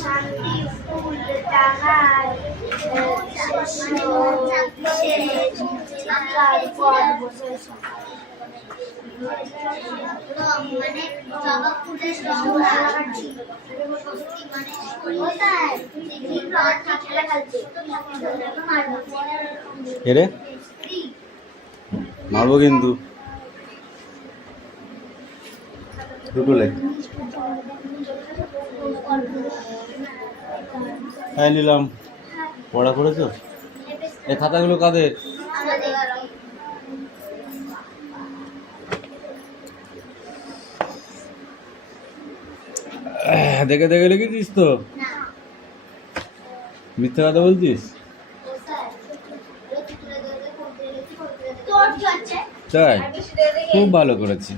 শান্তি ফুল টাঙায় এরে মারবো কিন্তু দুটো লেখ হ্যাঁ নিলাম। পড়া করেছো? এই খাতাগুলো কাদের? দেখে দেখে লিখেছিস তো? মিথ্যা কথা বলছিস? তাই? খুব ভালো করেছি।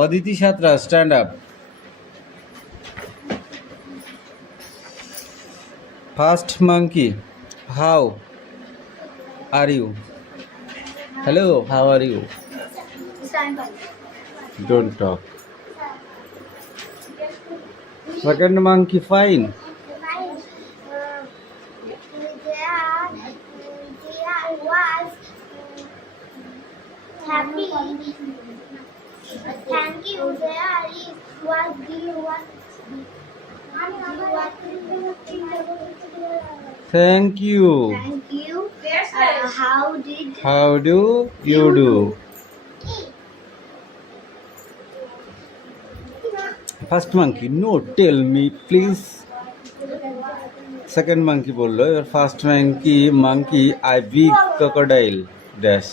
Aditi Santra, stand up. First monkey, how are you? Hello, how are you? Don't talk. Second monkey, fine. Happy. Thank you. There is what do you want? Thank you. Thank you. How do you do? First monkey, no, tell me please. Second monkey বললো, এবার first monkey I big crocodile dash.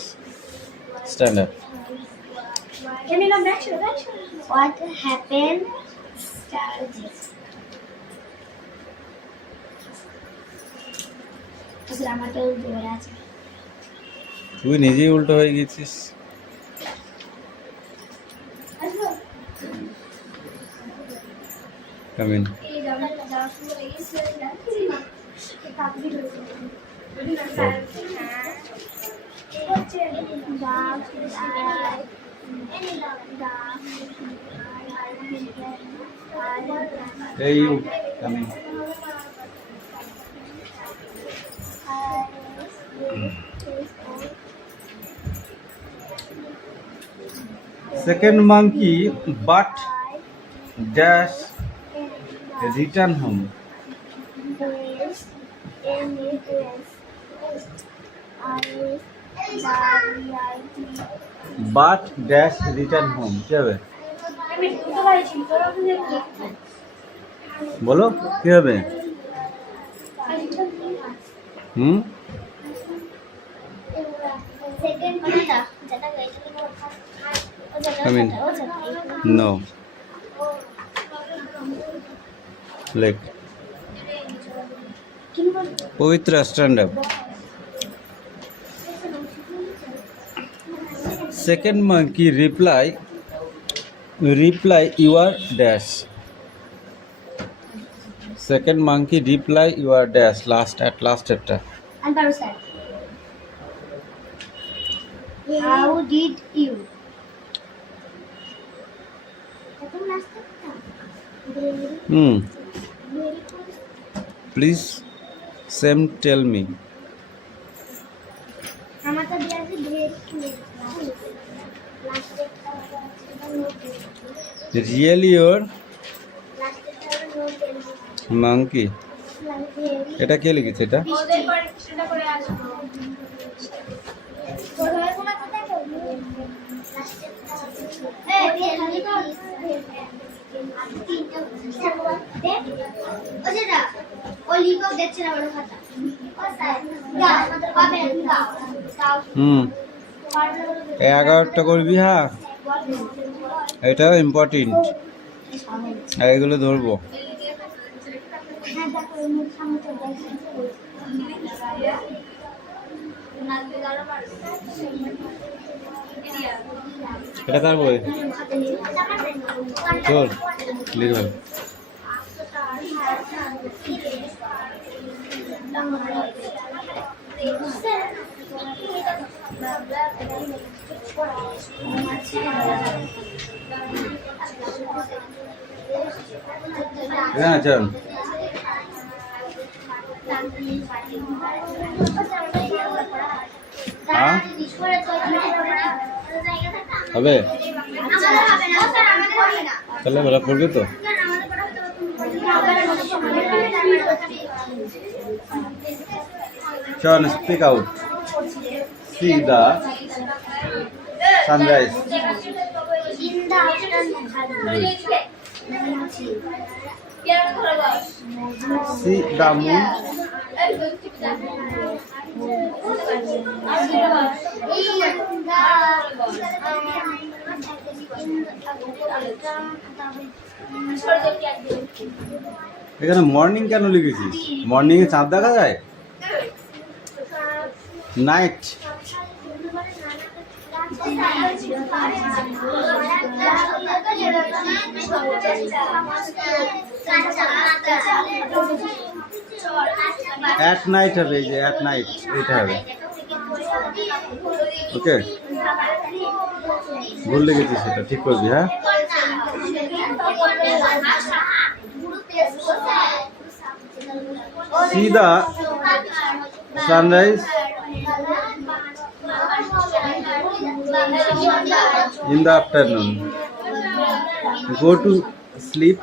Stand up. What happened? তুই নিজেই উল্টো হয়ে গেছিস। Come in. Hey you, come in. Second monkey but dash return home. But dash return home. কি হবে? বলো কি হবে? I mean, no. Like, Pavitra, stand up. Second monkey reply your dash. Second monkey reply your dash. Last একটা. How did you? Please, Sam, tell me. Really your monkey? এটা কে লিখেছে এটা? এগারোটা করবি, হ্যাঁ এটা ইম্পর্টেন্ট, এগুলো ধরবো। এটা কার বই? তোর লিখবে। হ্যাঁ চল হ্যাঁ হবে তাহলে বলা পড়বে তো। চল speak out. See the sunrise. See the moon. এখানে মর্নিং কেন লিখেছিস? মর্নিং এ চাঁদ দেখা যায়? নাইট। অ্যাট নাইট হবে, এই যে অ্যাট নাইট এটা হবে। ওকে ভুল লিখেছিস, সেটা ঠিক করবি। হ্যাঁ See the sunrise in the afternoon. Go to sleep.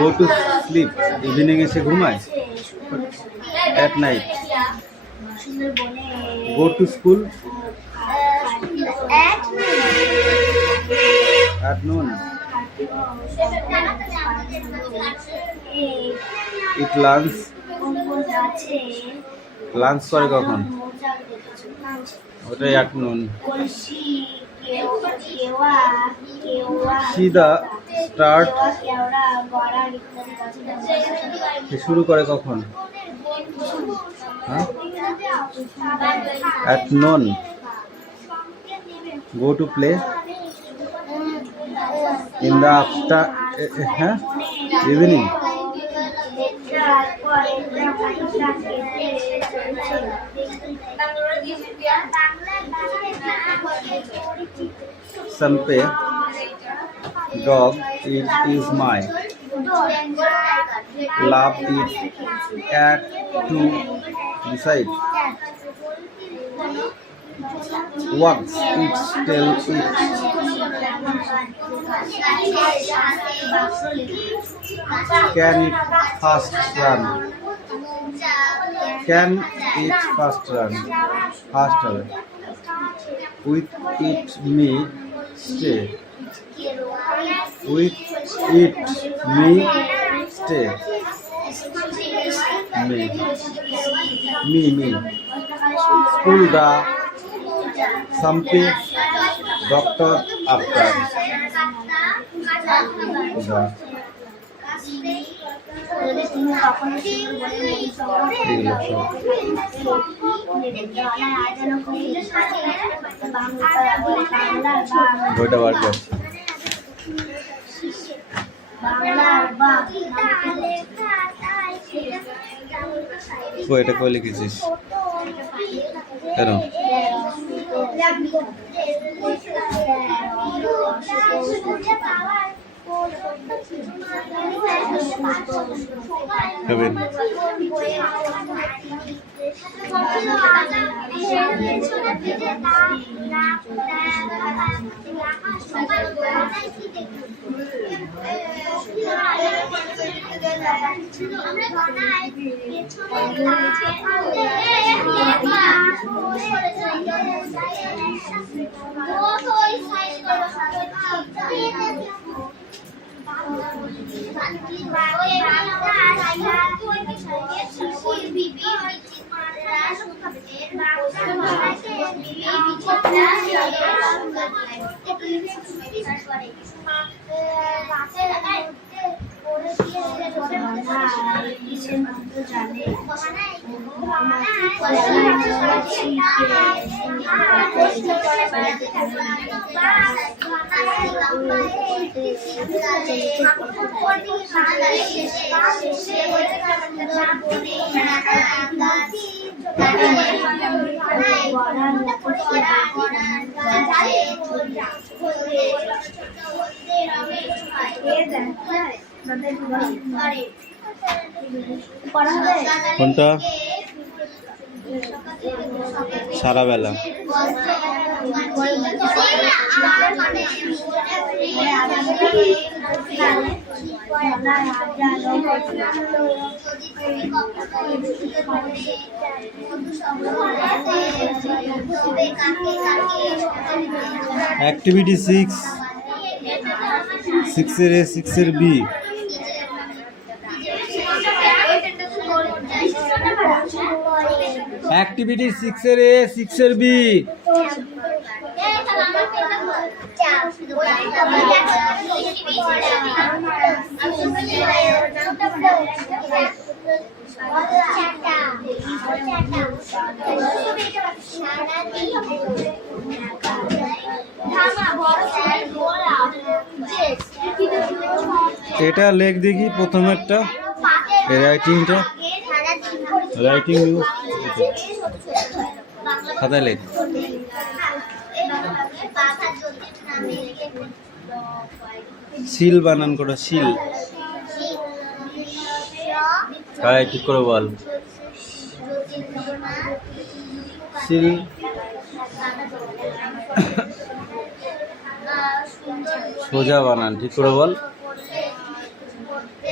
Go to sleep. Evening এসে ঘুমায়। At night. Go to school. At noon. Eat lunch. Lunch করে কখন? ওটাই at noon. See the start. শুরু করে কখন? At noon. Go to play. In the after evening. Sampe dog, it is my love it at to decide. Walks it tell it. Can it fast run? Can it fast run? Fast run. With it me stay. With it me stay. Me. School the Sampe doctor after. বইটা বার কর। এটা কই লিখেছিস কেন? কোনটা? সারা বেলা। Activity 6, 6 এর A, 6 এর B। Activity 6 এর A, 6 এর B। এটা লেখ দেখি প্রথমেরটা, রাইটিংটা। রাইটিং খাতায় লেখ। শিল বানান করো, শিল। হ্যাঁ ঠিক করে বল। শিল। সোজা বানান ঠিক করে বল।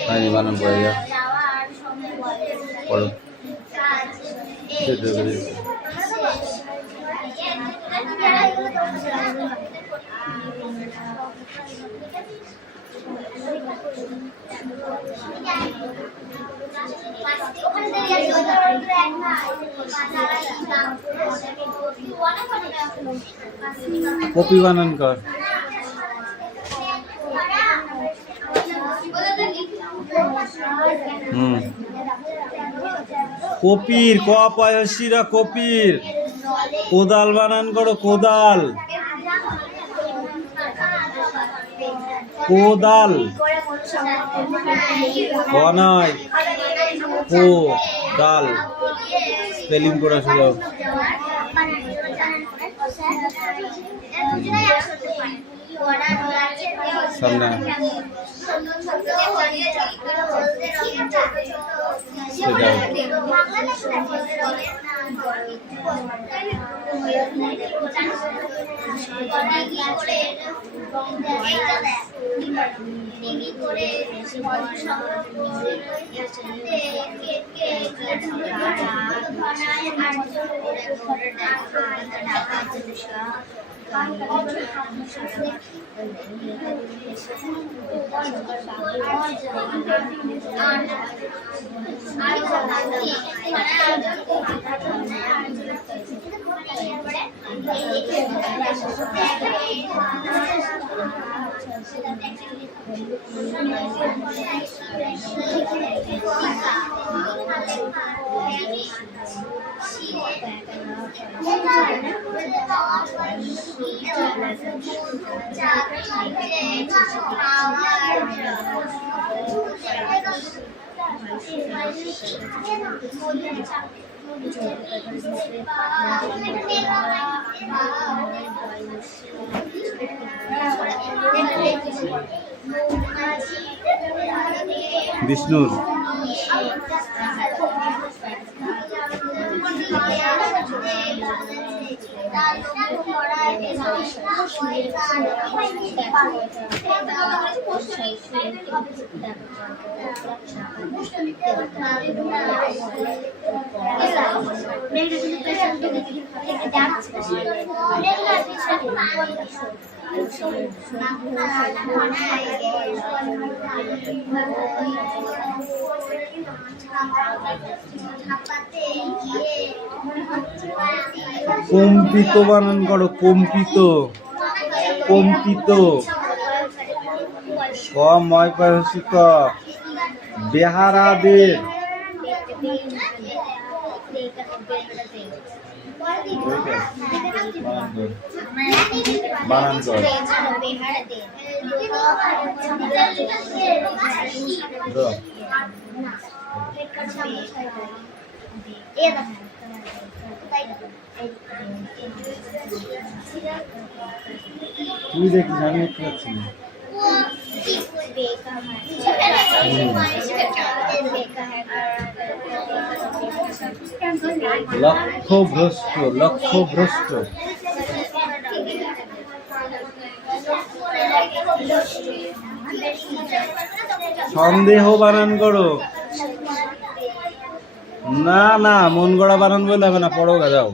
হয়নি বানান পড়ে যা পড়ো। কপি বানান কর। কপির, ক পয়সীরা কপির। কোদাল বানান করো, কোদাল। কোদাল নয়, কো দাল। স্পেলিং করে শুরু। সামনে বিষ্ণুর কম্পিত বানান করো, কম্পিত। কম্পিত, ক ময় পাশে ক বেহারাদের, বানান কর। তুই দেখিস, আমি দেখতে পাচ্ছি না। লক্ষ্যভ্রষ্ট, লক্ষ্যভ্রষ্ট। সন্দেহ বানান করো। না না, মন গড়া বানান বললে হবে না, পড়ো গা যাও।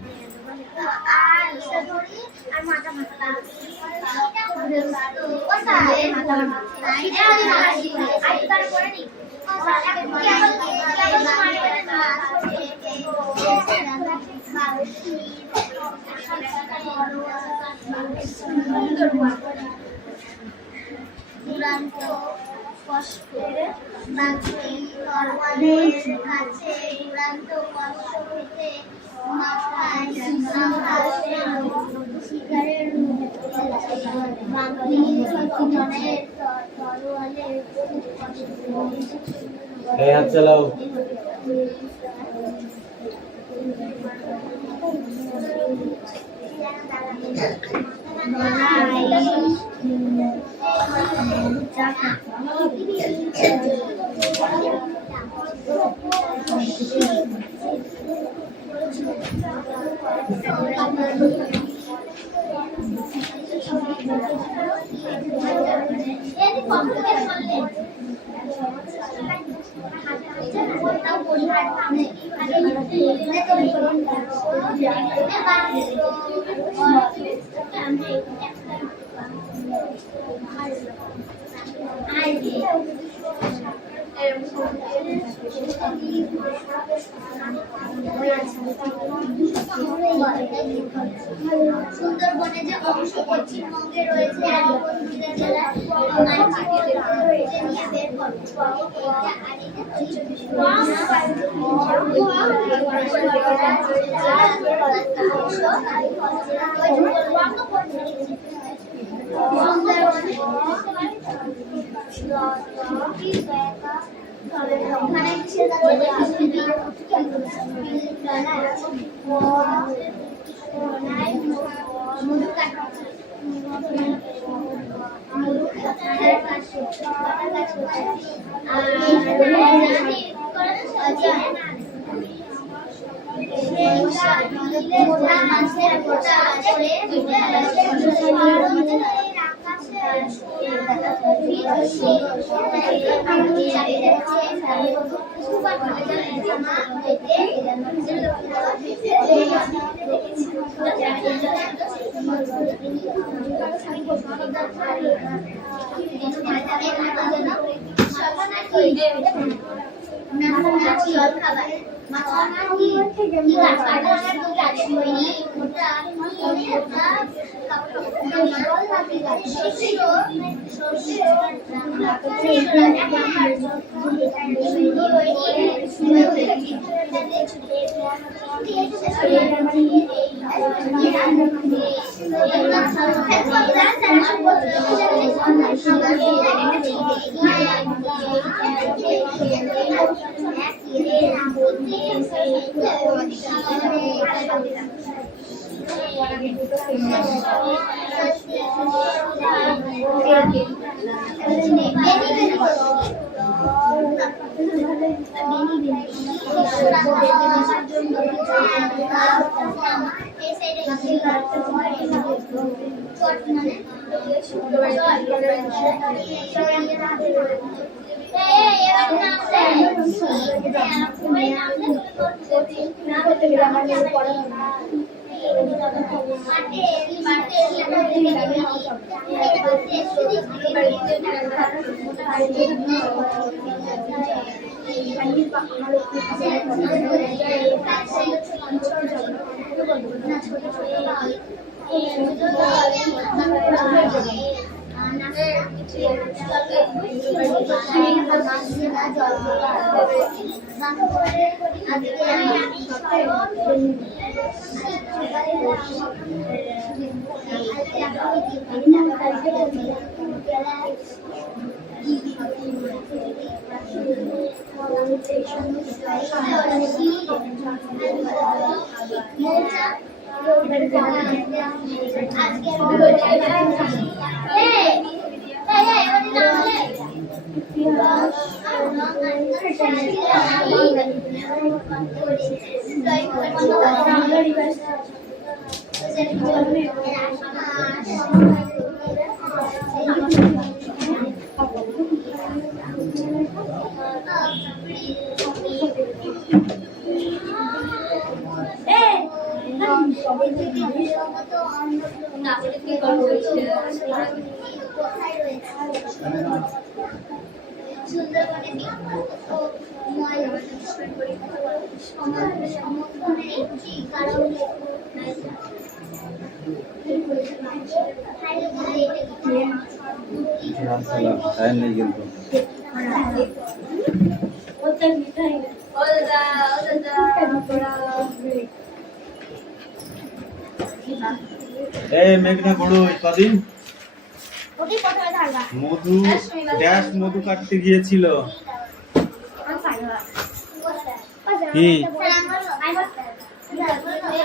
দুরান্ত কষ্ট বাঁচতে তরবারের কাছে, দুরান্ত কষ্ট হইতে মাথায় আকাশের শিকারের বাঙালি জনের তরোয়ালের এই হাত চালাও। সুন্দরবনে যে অংশ পশ্চিমবঙ্গে রয়েছে জেলার নিয়ে বের সুন্দরবনে বিখ্যাত ময়ূর সমর্থনের একটি কারণ টাইম নেই কিন্তু এই মেঘনা বড় কদিন মধু ড্যাশ মধু কাটতে গিয়েছিল কি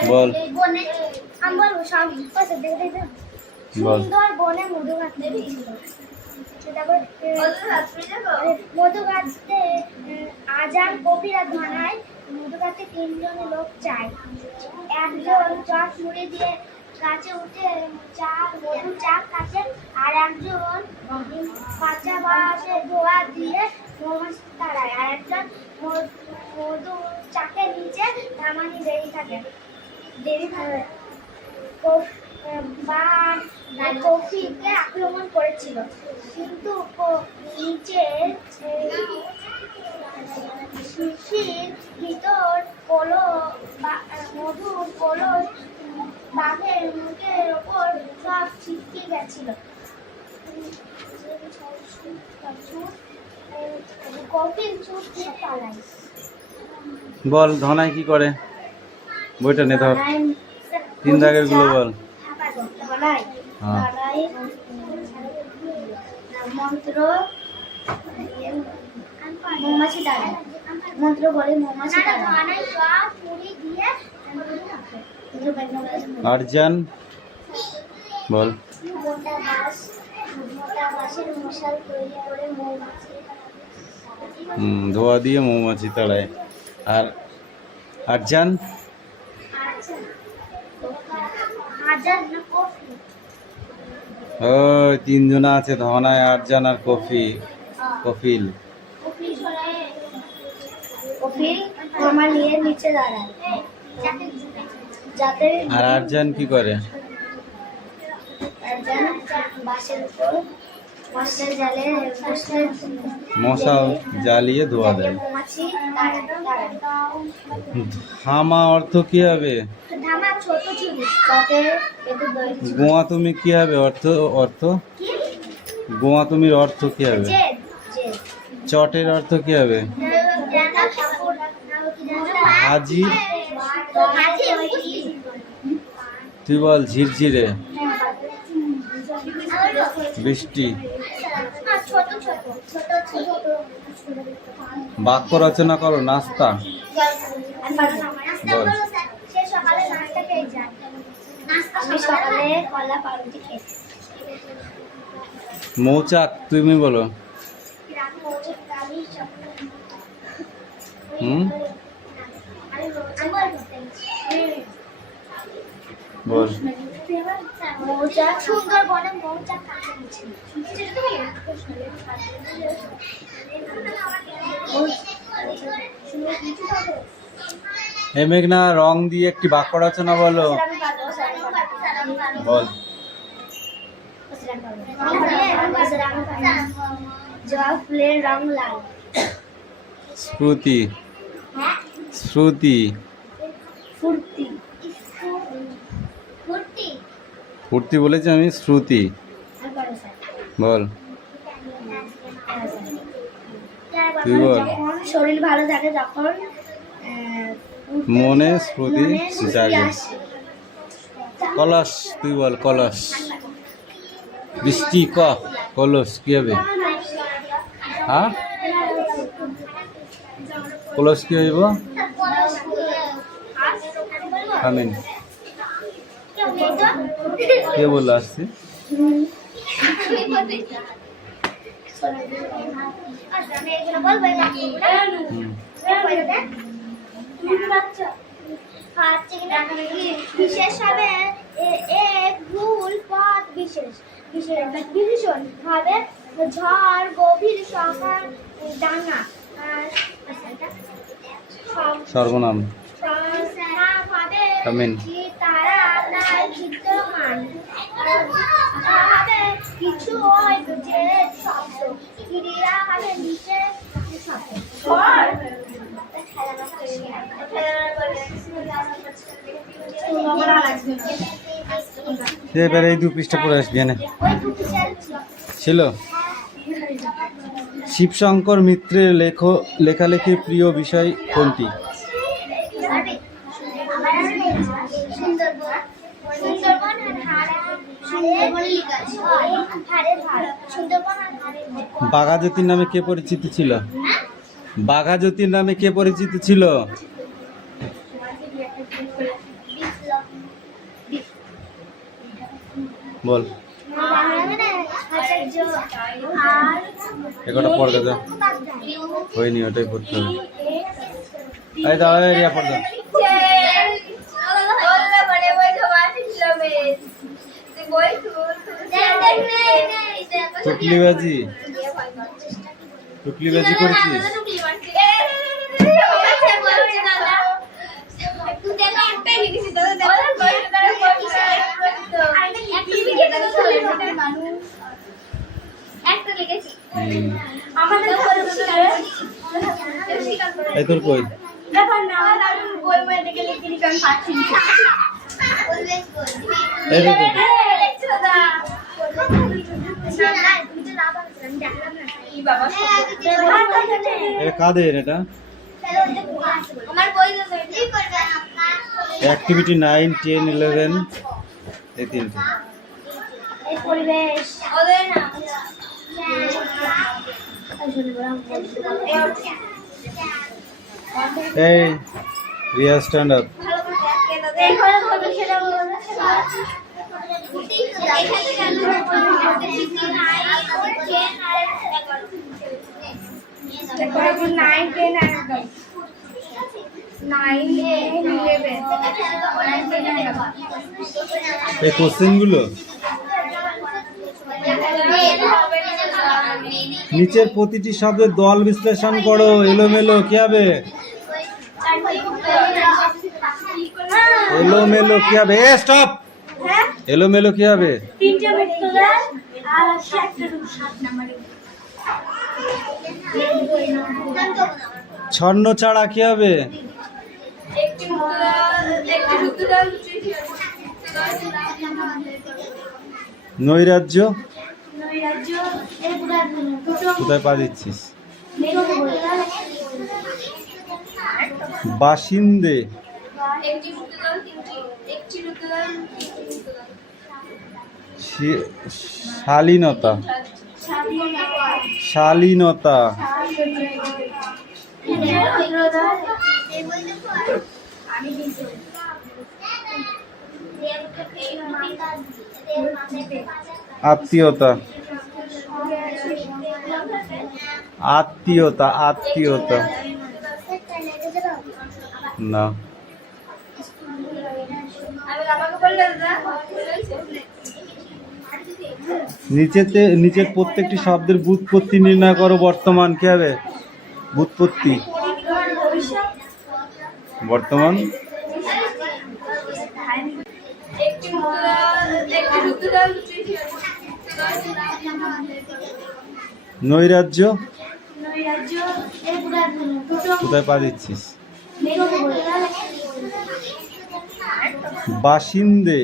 বল সুন্দর বনে মধু কাটতে গিয়েছিল। তারপর মধু কাটতে আজান কবিরা ধনায় মধু কাটতে 3 জন লোক চায়। একজন চট মুড়ি দিয়ে গাছে উঠে মধু চাক কাটে, আর একজন কাঁচা বাঁশের ধোয়া দিয়ে মৌমাছি তাড়ায়, আর একজন মধু চাকের নিচে নামানি দেরি থাকে। কফিকে আক্রমণ করেছিল, কিন্তু নিচের শিশির ভিতর মধুর কলস বাঘের মুখের ওপর সব ছিটকে গেছিল। কফিন ছুট দিয়ে পালায়। বল ধনাই কি করে বইটা নে ধর 3 দাগের গুলো বল ধনাই হ্যাঁ মন্ত্র মৌমাছি তাড়ায়। মন্ত্র বলে মৌমাছি তাড়ায়। সব মুড়ি দিয়ে আরজান বল মোটা বাঁশের মশাল তৈরি করে মৌমাছি ধোয়া দিয়ে মৌমাছি তাড়ায়। আর আরজান ওই 3 জনা আছে ধনায় আরজান আর কফিল আমার নিয়ে নিচে দাঁড়ায় যাতে আর আরজান কি করে বাঁশের উপর মশাল জালে মশা জ্বালিয়ে ধোয়া দেয়। মৌমাছি তাড়ায়। ধামা অর্থ কি হবে ধামা ছোট ছুরি তাতে একটু দই গোয়া তুমি কি হবে অর্থ কি গোয়া তুমির অর্থ কি হবে জেদ জেদ চটের অর্থ কি হবে হাজি তুই বল ঝিরঝিরে বৃষ্টি বাক্য রচনা করো নাস্তা বল সকালে কলা পাউরুটি খেয়েছি। মৌচাক তুমি বলো বল মৌচাক সুন্দরবনে মৌচাক কাটতে গেছিল। হে মেঘনা রং দিয়ে একটি বাক্য রচনা বলো বল জবা ফুলের রং লাল। শ্রুতি ফুর্তি ফুর্তি ফুর্তি বলেছি আমি শ্রুতি বল তুই বল। যখন শরীর ভালো থাকে তখন মনে স্ফূর্তি জাগে। আসে। কলস, তুই বল কলস। বৃষ্টি ক কলস কি হবে? হ্যাঁ, কলস কি হইব? আমিন। কে বললো আসছে? বিশেষ হবে এক ভুল পথ বিশেষ বিশেষণ ভাবে ঝড় গভীর সকাল ডাঙা সর্বনাম। ভাবে আমিন। তারা নাই বিদ্যমান ভাবে কিছু হয়তো যে শব্দ ক্রিয়া হবে নিচে এবারে এই 2 পৃষ্ঠা পড়ে আসবি না ছিল। শিবশঙ্কর মিত্রের লেখালেখির প্রিয় বিষয় কোনটি? বাঘাযতীন নামে কে পরিচিত ছিল? বাঘাযতীন নামে কে পরিচিত ছিল? বল। এগারোটা পড় গেছে হয়নি, ওটাই পড়তে হবে। এই দাও এরিয়া পড় দাও। টুকলিবাজি, টুকলিবাজি করেছিস? এই তোর কই? এই দেখ, এটা কাদের? এটা অ্যাক্টিভিটি 9, 10, 11 এই তিনটে। পরিবেশ এই রিয়া স্ট্যান্ড আপ। এই কোশ্চেন গুলো নিচের প্রতিটি শব্দের দল বিশ্লেষণ করো। এলোমেলো কি হবে? এলোমেলো কি হবে? এ স্টপ। এলোমেলো কি হবে? ছন্ন ছাড়া কি হবে? নৈরাজ্য কোথায় পা দিচ্ছিস? বাসিন্দে শালীনতা, শালীনতা আত্মীয়তা, আত্মীয়তা, আত্মীয়তা না। নিচের প্রত্যেকটি শব্দের ব্যুৎপত্তি নির্ণয় করো। বর্তমান কি হবে? ব্যুৎপত্তি বর্তমান। নৈরাজ্য কোথায় পা দিচ্ছিস? বাসিন্দে